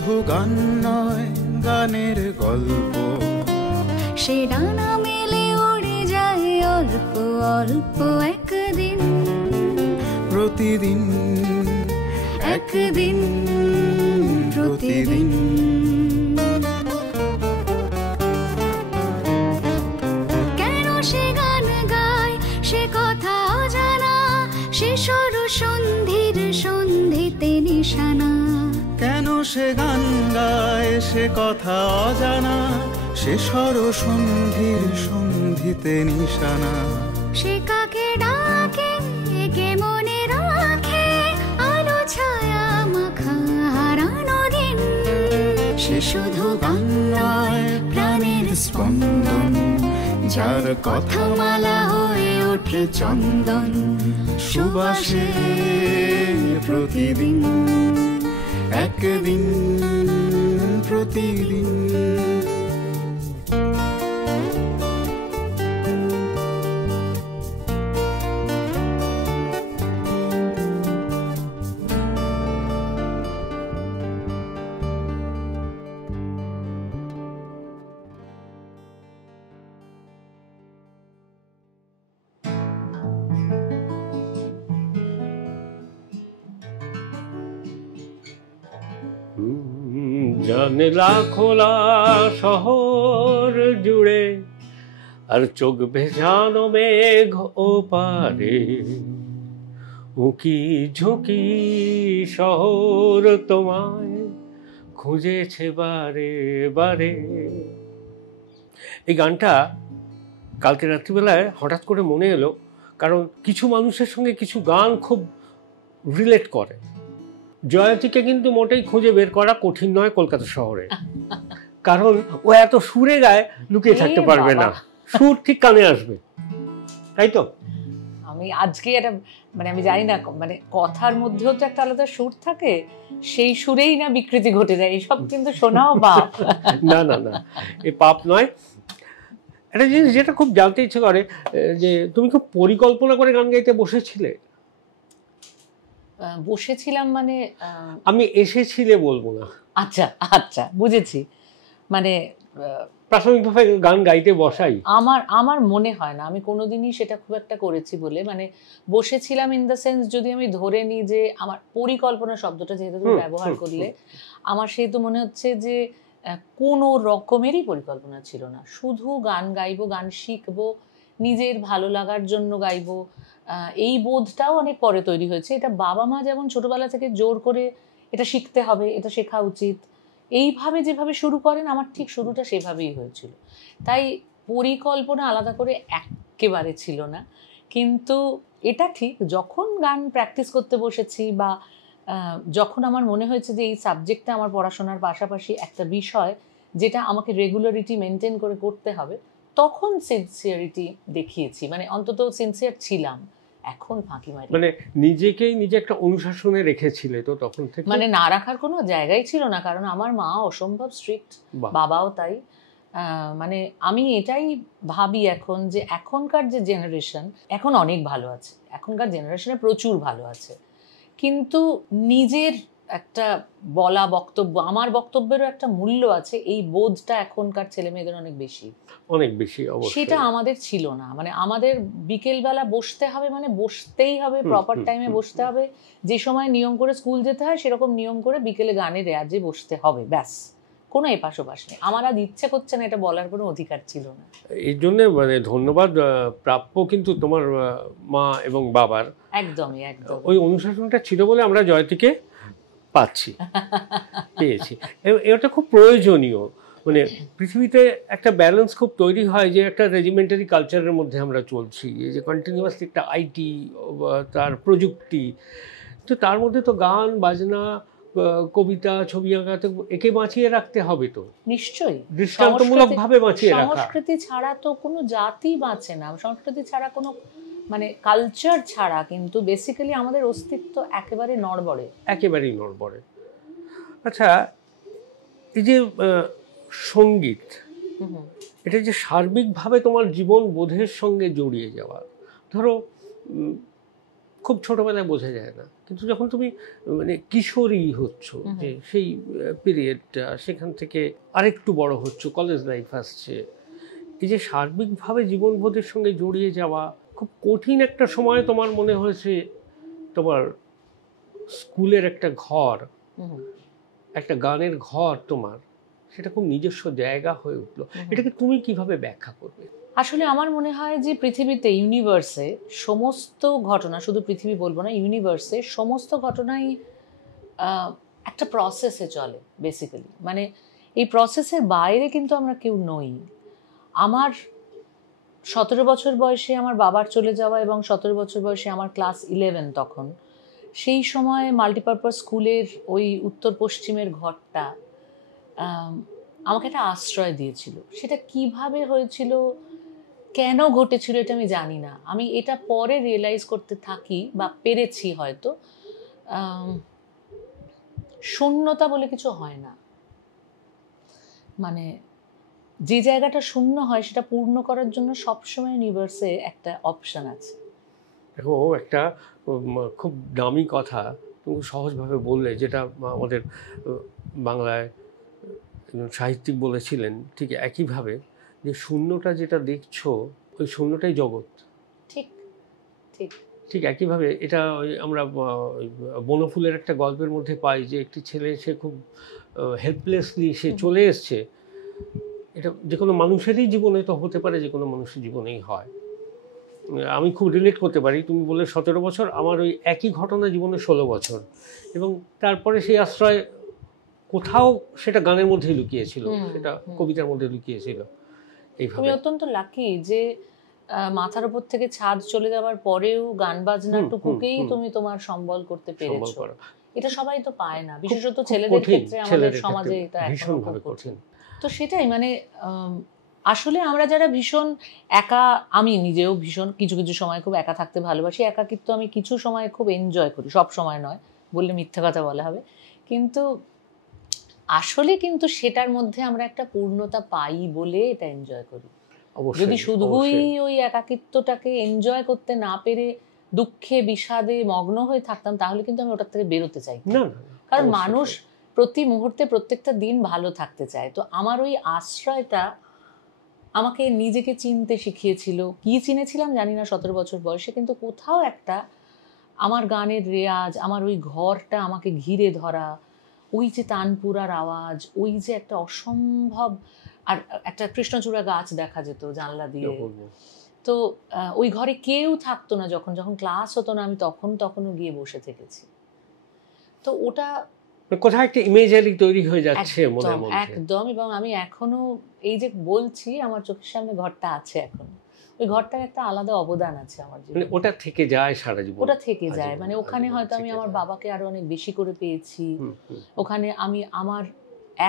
শুধু গান নয়, গানের গল্প, সে ডানা মেলে উড়ে যায় অল্প অল্প একদিন, প্রতিদিন একদিন প্রতিদিন। কেন সে গান গায় সে কথা অজানা, সে সর সন্ধির সন্ধিতে নিশানা। কেন সে গান গায় সে কথা অজানা, সে সর সন্ধির সন্ধিতে নিশানা। সে কাকে ডাকে কে মনে রাখে, আলো ছায়া মাখা হারানো দিন। সে শুধু গান নয়, প্রাণের স্পন্দন, যার কথা মালা হয়ে ওঠে চন্দন সুবাসে প্রতিদিন, একদিন প্রতিদিন। জানলা খোলা শহর জুড়ে, আর চোখ ভেজানো মেঘ ও পারে, উকি ঝুঁকি শহর তোমায় খুঁজেছে বারে বারে। এই গানটা কালকে রাত্রিবেলায় হঠাৎ করে মনে এলো, কারণ কিছু মানুষের সঙ্গে কিছু গান খুব রিলেট করে। জয়তীকে কিন্তু মোটেই খুঁজে বের করা কঠিন নয় কলকাতা শহরে, কারণ ও এত সুরে গায়ে লুকিয়ে থাকতে পারবে না, সুর ঠিক কানে আসবে, তাই তো? আমি আজকে এটা মানে আমি জানি না, মানে কথার মধ্যেও তো একটা আলাদা সুর থাকে, সেই সুরেই না বিকৃতি ঘটে যায়। এইসব কিন্তু শোনাও পাপ। না না না, এ পাপ নয়। একটা জিনিস যেটা খুব জানতে ইচ্ছে করে, যে তুমি খুব পরিকল্পনা করে গান গাইতে বসেছিলে? বসেছিলাম মানে আমি এসেছিলে বলবো না। আচ্ছা আচ্ছা, বুঝেছি। মানে প্রাথমিকভাবে গান গাইতে বসাই আমার মনে হয় না আমি কোনোদিনই সেটা খুব একটা করেছি বলে। মানে বসেছিলাম ইন দ্য সেন্স, যদি আমি ধরে নিই যে আমার পরিকল্পনা শব্দটা যেহেতু তুমি ব্যবহার করলে, আমার সেহেতু মনে হচ্ছে যে কোনো রকমেরই পরিকল্পনা ছিল না। শুধু গান গাইবো, গান শিখবো, নিজের ভালো লাগার জন্য গাইবো, এই বোধটাও অনেক পরে তৈরি হয়েছে। এটা বাবা মা যেমন ছোটবেলা থেকে জোর করে এটা শিখতে হবে, এটা শেখা উচিত, এইভাবে যেভাবে শুরু করেন, আমার ঠিক শুরুটা সেভাবেই হয়েছিল। তাই পরিকল্পনা আলাদা করে একেবারে ছিল না। কিন্তু এটা ঠিক, যখন গান প্র্যাকটিস করতে বসেছি বা যখন আমার মনে হয়েছে যে এই সাবজেক্টটা আমার পড়াশোনার পাশাপাশি একটা বিষয় যেটা আমাকে রেগুলারিটি মেনটেন করে করতে হবে, তখন সিনসিয়ারিটি দেখিয়েছি। মানে অন্তত সিনসিয়ার ছিলাম। এখন ফাঁকি মারি, মানে নিজেকেই নিজে একটা অনুশাসনে রেখেছিলে তো তখন থেকে? মানে না রাখার কোনো জায়গাই ছিল না, কারণ আমার মা অসম্ভব স্ট্রিক্ট, বাবাও তাই। মানে আমি এটাই ভাবি এখন, যে এখনকার যে জেনারেশন এখন অনেক ভালো আছে, এখনকার জেনারেশনে প্রচুর ভালো আছে, কিন্তু নিজের একটা বলা বক্তব্য, আমার বক্তব্যেরও একটা মূল্য আছে, এই বোধটা এখনকার ছেলে মেয়েদের অনেক বেশি, অনেক বেশি। অবশ্যই সেটা আমাদের ছিল না। মানে আমাদের বিকেলবেলা বসতে হবে, মানে বসতেই হবে, প্রপার টাইমে বসতে হবে, যে সময় নিয়ম করে স্কুল যেতে হয় সেরকম নিয়ম করে বিকেলে গানের রেয়াজে বসতে হবে, ব্যাস, কোনো এপাশ ওপাশ নেই। আমার আজ ইচ্ছে করছে না এটা বলার কোনো অধিকার ছিল না। এই জন্যে মানে ধন্যবাদ প্রাপ্য কিন্তু তোমার মা এবং বাবার। একদমই একদম ওই অনুশাসনটা ছিল বলে আমরা জয়তীকে পাচ্ছি, পেয়েছি। এটা খুব প্রয়োজনীয়। মানে পৃথিবীতে একটা ব্যালেন্স খুব তৈরি হয়, যে একটা রেজিমেন্টারি কালচারের মধ্যে আমরা চলছি, এই যে কন্টিনিউয়াসলি একটা আইটি, তার প্রযুক্তি, তো তার মধ্যে তো গান বাজনা, কবিতা, ছবি আঁকা, তো একে বাঁচিয়ে রাখতে হবে। তো নিশ্চয়ই দৃষ্টান্তমূলকভাবে বাঁচিয়ে রাখা। সংস্কৃতি ছাড়া তো কোনো জাতি বাঁচে না, সংস্কৃতি ছাড়া কোনো মানে কালচার ছাড়া কিন্তু বেসিক্যালি আমাদের অস্তিত্ব একেবারে নড়বড়ে, একেবারেই নড়বড়ে। আচ্ছা, এই যে সঙ্গীত, এটা যে সার্বিকভাবে তোমার জীবন বোধের সঙ্গে জড়িয়ে যাওয়া, ধরো খুব ছোটবেলায় বোঝা যায় না, কিন্তু যখন তুমি মানে কিশোরী হচ্ছ, যে সেই পিরিয়ডটা, সেখান থেকে আরেকটু বড় হচ্ছ, কলেজ লাইফ আসছে, এই যে সার্বিকভাবে জীবনবোধের সঙ্গে জড়িয়ে যাওয়া খুব কঠিন একটা সময় তোমার মনে হয়েছে তোমার স্কুলের একটা ঘর, একটা গানের ঘর তোমার, সেটা খুব নিজস্ব জায়গা হয়ে উঠলো। এটাকে তুমি কিভাবে ব্যাখ্যা করবে? আসলে আমার মনে হয় যে পৃথিবীতে, ইউনিভার্সে সমস্ত ঘটনা, শুধু পৃথিবী বলবো না, ইউনিভার্সে সমস্ত ঘটনাই একটা প্রসেসে চলে বেসিক্যালি। মানে এই প্রসেসের বাইরে কিন্তু আমরা কেউ নই। আমার 17 বছর বয়সে আমার বাবার চলে যাওয়া এবং 17 বছর বয়সে আমার ক্লাস 11 তখন, সেই সময় মাল্টিপারপাস স্কুলের ওই উত্তর পশ্চিমের ঘরটা আমাকে একটা আশ্রয় দিয়েছিল। সেটা কিভাবে হয়েছিল, কেন ঘটেছিল, এটা আমি জানি না। আমি এটা পরে রিয়েলাইজ করতে থাকি বা পেরেছি হয়তো। শূন্যতা বলে কিছু হয় না, মানে যে জায়গাটা শূন্য হয় সেটা পূর্ণ করার জন্য সবসময় ইউনিভার্সে একটা অপশন আছে। দেখো, একটা খুব দামি কথা তুমি সহজভাবে বললে, যেটা আমাদের বাংলায় সাহিত্যিক বলেছিলেন ঠিক একইভাবে, যে শূন্যটা যেটা দেখছো ওই শূন্যটাই জগৎ। ঠিক ঠিক ঠিক একইভাবে এটা আমরা বনফুলের একটা গল্পের মধ্যে পাই, যে একটি ছেলে, সে খুব হেল্পলেসলি সে চলে এসছে। এটা যে কোনো মানুষেরই জীবনে তো হতে পারে, যে কোনো মানুষের জীবনেই হয়। আমি খুব রিলেট করতে পারি। তুমি বলে 17 বছর, আমার ওই একই ঘটনা জীবনে 16 বছর, এবং তারপরে সেই আশ্রয় কোথাও সেটা গানের মধ্যেই লুকিয়েছিল, সেটা কবিতার মধ্যে লুকিয়েছিল। এইভাবে তুমি অত্যন্ত লাকি যে মাথার উপর থেকে ছাদ চলে যাওয়ার পরেও গান বাজনাটুকুকেই তুমি তোমার সম্বল করতে পেরেছো। এটা সবাই তো পায় না, বিশেষত ছেলেদের ক্ষেত্রে আমাদের সমাজে এটা এখনো খুব কঠিন। তো সেটাই, মানে আসলে আমরা যারা ভীষণ একা, আমি নিজেও ভীষণ কিছু কিছু সময় খুব একা থাকতে ভালোবাসি। একাকিত্ব আমি কিছু সময় খুব এনজয় করি, সব সময় নয়, বললে মিথ্যা কথা বলা হবে। কিন্তু আসলে কিন্তু সেটার মধ্যে আমরা একটা পূর্ণতা পাই বলে এটা এনজয় করি। যদি শুধুই ওই একাকিত্বটাকে এনজয় করতে না পেরে দুঃখে বিষাদে মগ্ন হয়ে থাকতাম, তাহলে কিন্তু আমি ওটার থেকে বেরোতে চাই না। কারণ মানুষ প্রতি মুহূর্তে প্রত্যেকটা দিন ভালো থাকতে চায়। তো আমার ওই আশ্রয়টা আমাকে নিজেকে চিনতে শিখিয়েছিল। কি চিনেছিলাম জানি না 17 বছর বয়সে, কিন্তু কোথাও একটা আমার গানের রেয়াজ, আমার ওই ঘরটা আমাকে ঘিরে ধরা, ওই যে তানপুরার আওয়াজ, ওই যে একটা অসম্ভব, আর একটা কৃষ্ণচূড়া গাছ দেখা যেত জানলা দিয়ে। তো ওই ঘরে কেউ থাকতো না, যখন যখন ক্লাস হতো না আমি তখনও গিয়ে বসে থেকেছি। তো ওটা কোথায় একটা ইমেজারি তৈরি হয়ে যাচ্ছে মনের মধ্যে একদম। এবং আমি এখনো এই যে বলছি, আমার চোখের সামনে ঘরটা আছে এখন। ওই ঘরটার একটা আলাদা অবদান আছে আমার জীবনে। ওটা থেকে যায় সারা জীবন, ওটা থেকে যায়। মানে ওখানে হয়তো আমি আমার বাবাকে আরো অনেক বেশি করে পেয়েছি। ওখানে আমি আমার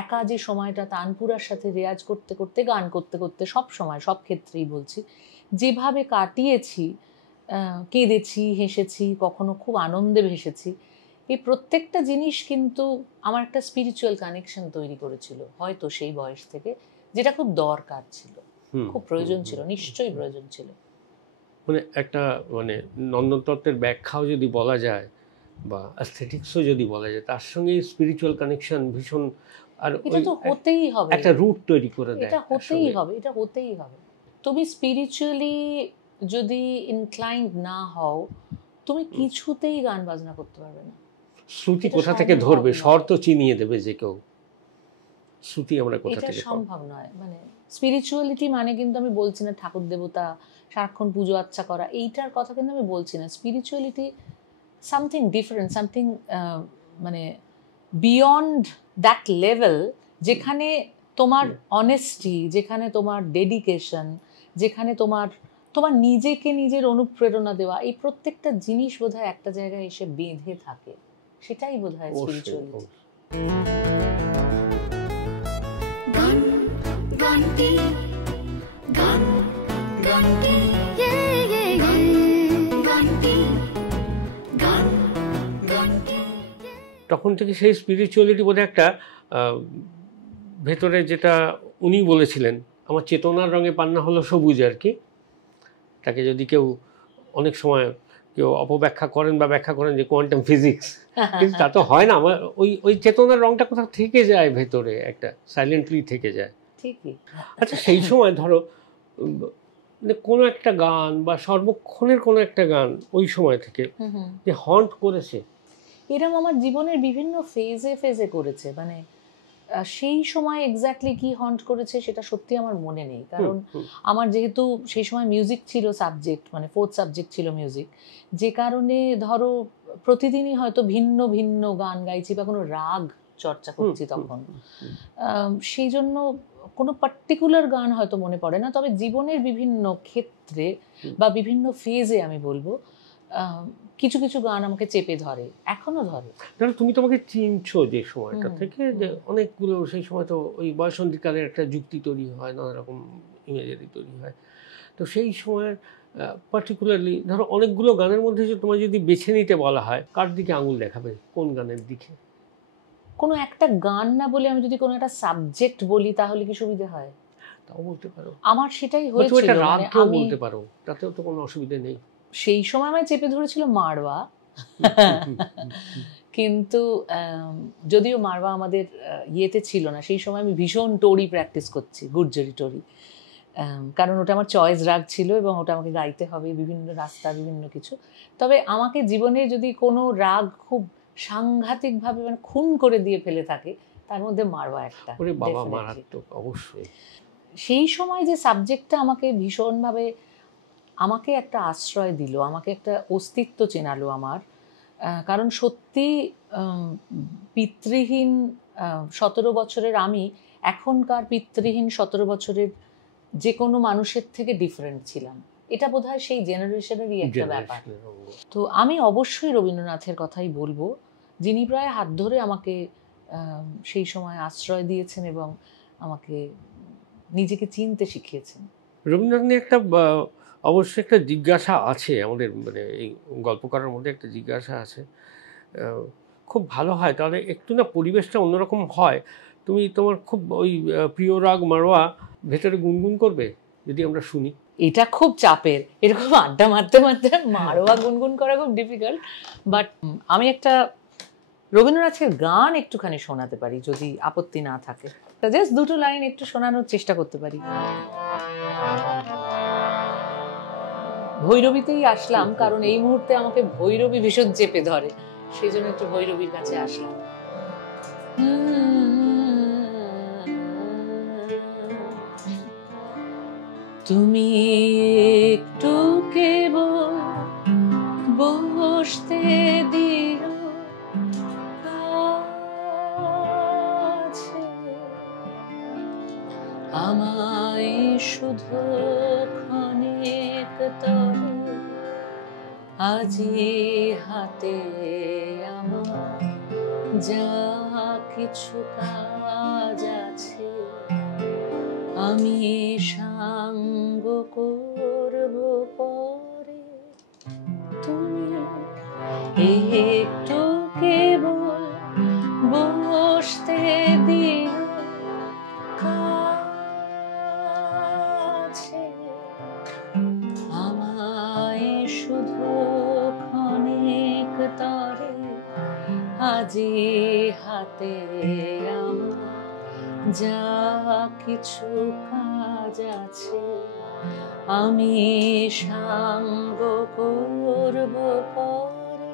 একা যে সময়টা তানপুরার সাথে রেয়াজ করতে করতে, গান করতে করতে, সব সময় সব ক্ষেত্রেই বলছি, যেভাবে কাটিয়েছি, কেঁদেছি, হেসেছি, কখনো খুব আনন্দে ভেসেছি, এই প্রত্যেকটা জিনিস কিন্তু আমার একটা স্পিরিচুয়াল কানেকশন তৈরি করেছিল হয়তো সেই বয়স থেকে, যেটা খুব দরকার ছিল, খুব প্রয়োজন ছিল, নিশ্চয়ই প্রয়োজন ছিল। মানে একটা মানে নন্দনতত্ত্বের ব্যাখ্যাও যদি বলা যায় বা অ্যাস্থেটিক্সও যদি বলা যায়, তার সঙ্গে স্পিরিচুয়াল কানেকশন ভীষণ, আর এটা তো হতেই হবে, একটা রুট তৈরি করে দেয়। এটা হতেই হবে, এটা হতেই হবে। তুমি স্পিরিচুয়ালি যদি ইনক্লাইন্ড না হও, তুমি কিছুতেই গান বাজনা করতে পারবে না। শ্রুতি কোথা থেকে ধরবে, স্বর তো চিনিয়ে দেবে যে কেউ, শ্রুতি আমরা কোথা থেকে, এটা সম্ভব নয়। মানে স্পিরিচুয়ালিটি মানে কিন্তু আমি বলছি না ঠাকুর দেবতা সারাক্ষণ পুজো আচ্ছা করা, এইটার কথা কিন্তু আমি বলছি না। স্পিরিচুয়ালিটি সামথিং ডিফারেন্ট, সামথিং মানে বিয়ন্ড দ্যাট লেভেল, যেখানে তোমার অনেস্টি, যেখানে তোমার ডেডিকেশন, যেখানে তোমার নিজেকে নিজের অনুপ্রেরণা দেওয়া, এই প্রত্যেকটা জিনিস বোধহয় একটা জায়গায় এসে বেঁধে থাকে। সেটাই বোধহয় স্পিরিচুয়ালিটি। তখন থেকে সেই স্পিরিচুয়ালিটি বোধহয় একটা ভেতরে, যেটা উনি বলেছিলেন, আমার চেতনার রঙে পান্না হলো সবুজ আর কি। তাকে যদি কেউ অনেক সময় কেউ অপব্যাখ্যা করেন বা ব্যাখ্যা করেন যে কোয়ান্টাম ফিজিক্স, কিন্তু তা তো হয় না। আমার ওই ওই চেতনার রংটা কোথাও থেকে যায় ভেতরে, একটা সাইলেন্টলি থেকে যায়। ঠিকই। আচ্ছা, সেই সময় ধরো মানে কোনো একটা গান বা সর্বক্ষণের কোনো একটা গান ওই সময় থেকে যে হন্ট করেছে, এরকম আমার জীবনের বিভিন্ন ফেজে ফেজে করেছে। মানে সেই সময় এক্স্যাক্টলি কি হন্ট করেছে সেটা সত্যি আমার মনে নেই, কারণ আমার যেহেতু সেই সময় মিউজিক ছিল সাবজেক্ট, মানে 4th সাবজেক্ট ছিল মিউজিক, যে কারণে ধরো প্রতিদিনই হয়তো ভিন্ন ভিন্ন গান গাইছি বা কোনো রাগ চর্চা করছি তখন। সেই জন্য কোনো পার্টিকুলার গান হয়তো মনে পড়ে না, তবে জীবনের বিভিন্ন ক্ষেত্রে বা বিভিন্ন ফেজে আমি বলবো কিছু কিছু গান আমাকে চেপে ধরে, এখনো ধরে। ধরো তুমি তোমাকে চিনছো যে সময়টা থেকে, যে অনেকগুলো সেই সময় তো ওই বয়সন্ধিকালের একটা যুক্তি তৈরি হয়, নানা রকম ইমেজারি তৈরি হয়। তো সেই সময়ের পার্টিকুলারলি ধরো অনেকগুলো গানের মধ্যে যে তোমার যদি বেছে নিতে বলা হয়, কার দিকে আঙুল দেখাবে, কোন গানের দিকে? কোনো একটা গান না বলে আমি যদি কোনো একটা সাবজেক্ট বলি তাহলে কি সুবিধা হয়? তাও বলতে পারো, আমার সেটাই একটা হয়েছিল। মানে রাগকেও আমি বলতে পারো, তাতেও তো কোনো অসুবিধা নেই। সেই সময় আমায় চেপে ধরেছিল মারওয়া, কিন্তু যদিও মারওয়া আমাদের ইয়েতে ছিল না সেই সময়, আমি ভীষণ টোরি প্র্যাকটিস করছি, গুর্জরি টোরি, কারণ ওটা আমার চয়েস রাগ ছিল এবং ওটা আমাকে গাইতে হবে বিভিন্ন রাস্তা বিভিন্ন কিছু। তবে আমাকে জীবনে যদি কোনো রাগ খুব সাংঘাতিকভাবে মানে খুন করে দিয়ে ফেলে থাকে, তার মধ্যে মারওয়া একটা। ওরে বাবা, definitely। মারাত্মক অবশ্যই। সেই সময় যে সাবজেক্টটা আমাকে ভীষণভাবে আমাকে একটা আশ্রয় দিল, আমাকে একটা অস্তিত্ব চেনালো আমার, কারণ সত্যি পিতৃহীন 17 বছরের আমি এখনকার পিতৃহীন 17 বছরের যে কোনো মানুষের থেকে ডিফারেন্ট ছিলাম। এটা বোধহয় সেই জেনারেশনেরই একটা ব্যাপার। তো আমি অবশ্যই রবীন্দ্রনাথের কথাই বলবো, যিনি প্রায় হাত ধরে আমাকে সেই সময় আশ্রয় দিয়েছেন এবং আমাকে নিজেকে চিনতে শিখিয়েছেন। রবীন্দ্রনাথ নিয়ে একটা অবশ্যই একটা জিজ্ঞাসা আছে আমাদের, মানে এই গল্প করার মধ্যে একটা জিজ্ঞাসা আছে। খুব ভালো হয় তাহলে একটু না পরিবেশটা অন্যরকম হয়। তুমি তোমার খুব ওই প্রিয় রাগ মারওয়া ভেতরে গুনগুন করবে যদি আমরা শুনি। এটা খুব চাপের, এরকম আড্ডা মারতে মারতে মারওয়া গুনগুন করা খুব ডিফিকাল্ট, বাট আমি একটা রবীন্দ্রনাথের গান একটুখানি শোনাতে পারি যদি আপত্তি না থাকে। জাস্ট দুটো লাইন একটু শোনানোর চেষ্টা করতে পারি। ভৈরবীতেই আসলাম কারণ এই মুহূর্তে আমাকে ভৈরবী ভীষণ চেপে ধরে, সেই জন্য একটু ভৈরবীর কাছে আসলাম। তুমি একটু কেবল বসতে দিও কাছে, আমায় শুধু ক্ষণিক তরে, আজি হাতে আমার যা কিছু কাজ আছে, আমি সাঙ্গ করব পরে, তুমি একটু কেবল বসতে দিও কাছে, আমায় শুধু ক্ষণিক তরে, আজি হাতে আমার যা কিছু কাজ আছে, আমি সাঙ্গ করব পরে,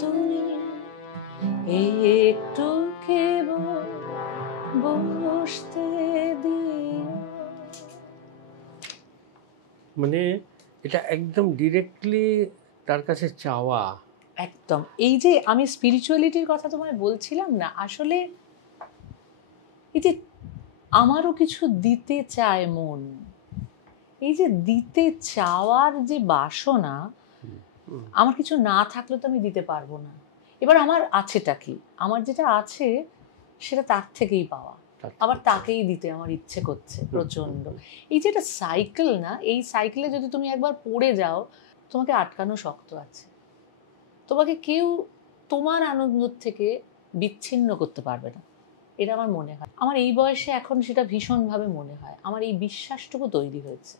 তুমি একটু কেবল বসতে দিও। মানে এটা একদম ডিরেক্টলি তার কাছে চাওয়া। একদম। এই যে আমি স্পিরিচুয়ালিটির কথা তোমায় বলছিলাম না, আসলে এই যে আমারও কিছু দিতে চায় মন, এই যে দিতে চাওয়ার যে বাসনা, আমার কিছু না থাকলে তো আমি দিতে পারবো না। এবার আমার আছেটা কি, আমার যেটা আছে সেটা তার থেকেই পাওয়া, আবার তাকেই দিতে আমার ইচ্ছে করছে প্রচন্ড। এই যে একটা সাইকেল না, এই সাইকেলে যদি তুমি একবার পড়ে যাও তোমাকে আটকানো শক্ত আছে, তোমাকে কেউ তোমার আনন্দ থেকে বিচ্ছিন্ন করতে পারবে না, এটা আমার মনে হয়। আমার এই বয়সে এখন সেটা ভীষণভাবে মনে হয়, আমার এই বিশ্বাসটুকু তৈরি হয়েছে।